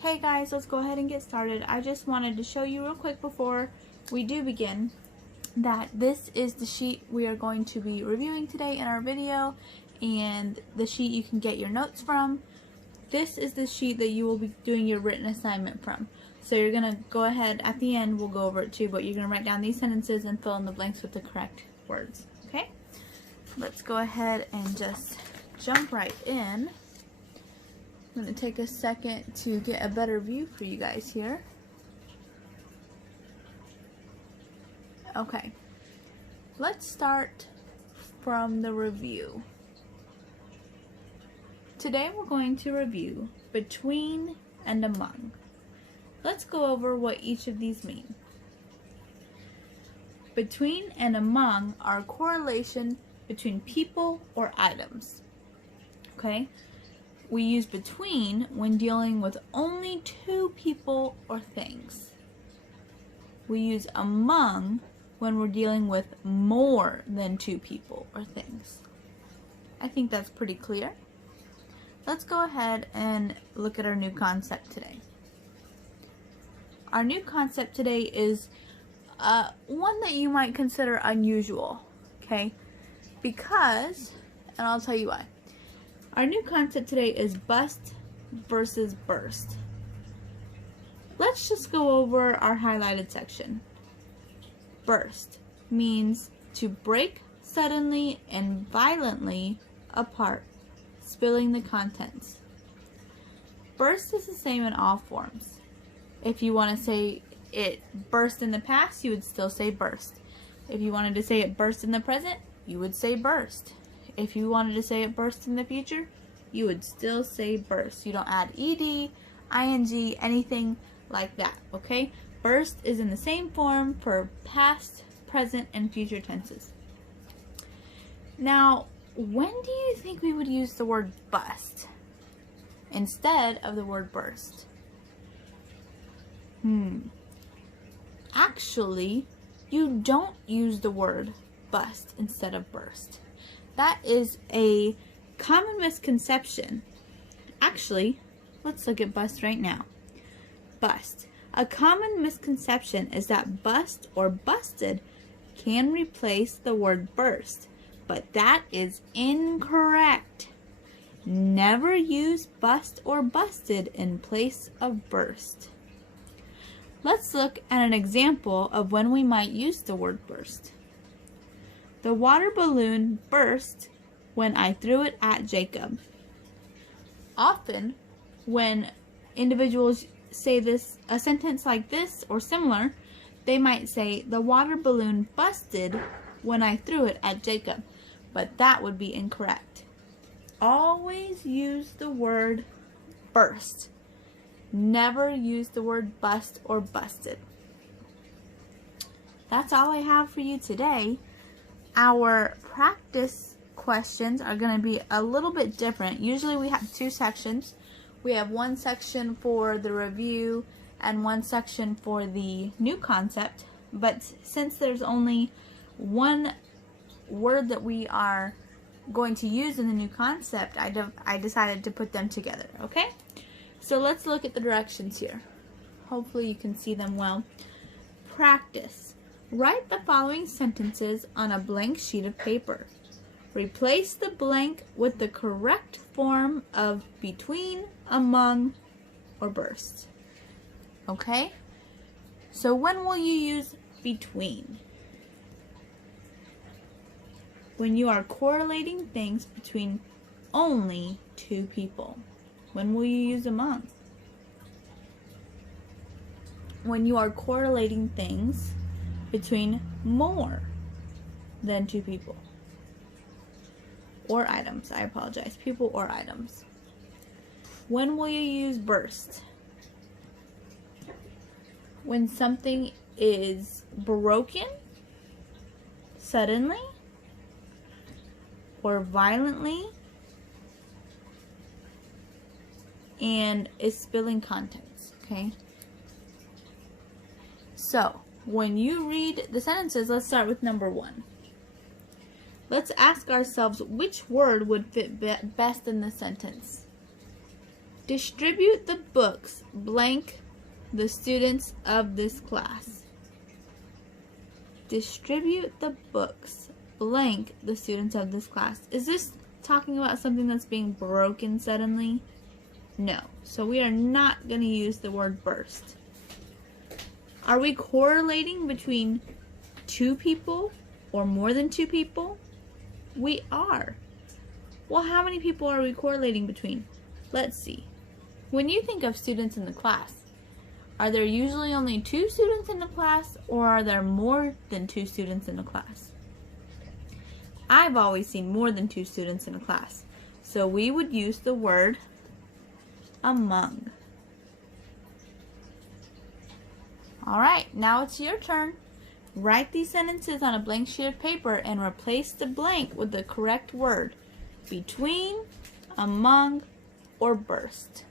Hey guys, let's go ahead and get started. I just wanted to show you real quick before we do begin that this is the sheet we are going to be reviewing today in our video, and the sheet you can get your notes from. This is the sheet that you will be doing your written assignment from. So you're going to go ahead, at the end we'll go over it too, but you're going to write down these sentences and fill in the blanks with the correct words. Okay? Let's go ahead and just jump right in. I'm going to take a second to get a better view for you guys here. Okay, let's start from the review. Today we're going to review between and among. Let's go over what each of these mean. Between and among are correlation between people or items. Okay? We use between when dealing with only two people or things. We use among when we're dealing with more than two people or things. I think that's pretty clear. Let's go ahead and look at our new concept today. Our new concept today is one that you might consider unusual, okay? Because, and I'll tell you why. Our new concept today is bust versus burst. Let's just go over our highlighted section. Burst means to break suddenly and violently apart, spilling the contents. Burst is the same in all forms. If you want to say it burst in the past, you would still say burst. If you wanted to say it burst in the present, you would say burst. If you wanted to say it burst in the future, you would still say burst. You don't add ed, ing, anything like that, okay? Burst is in the same form for past, present, and future tenses. Now, when do you think we would use the word bust instead of the word burst? Actually, you don't use the word bust instead of burst. That is a common misconception. Actually, let's look at bust right now. Bust. A common misconception is that bust or busted can replace the word burst, but that is incorrect. Never use bust or busted in place of burst. Let's look at an example of when we might use the word burst. The water balloon burst when I threw it at Jacob. Often, when individuals say a sentence like this or similar, they might say, the water balloon busted when I threw it at Jacob. But that would be incorrect. Always use the word burst. Never use the word bust or busted. That's all I have for you today. Our practice questions are going to be a little bit different. Usually we have two sections. We have one section for the review and one section for the new concept. But since there's only one word that we are going to use in the new concept, I decided to put them together, okay? So let's look at the directions here. Hopefully you can see them well. Practice. Write the following sentences on a blank sheet of paper. Replace the blank with the correct form of between, among, or burst. Okay? So when will you use between? When you are correlating things between only two people. When will you use among? When you are correlating things between more than two people. Or items, I apologize. People or items. When will you use burst? When something is broken suddenly or violently and is spilling contents, okay? So, when you read the sentences, let's start with number 1. Let's ask ourselves which word would fit best in the sentence. Distribute the books blank the students of this class. Distribute the books blank the students of this class. Is this talking about something that's being broken suddenly? No. So we are not going to use the word burst. Are we correlating between two people or more than two people? We are. Well, how many people are we correlating between? Let's see. When you think of students in the class, are there usually only 2 students in the class, or are there more than 2 students in the class? I've always seen more than 2 students in a class, so we would use the word among. Alright, now it's your turn. Write these sentences on a blank sheet of paper and replace the blank with the correct word: between, among, or burst.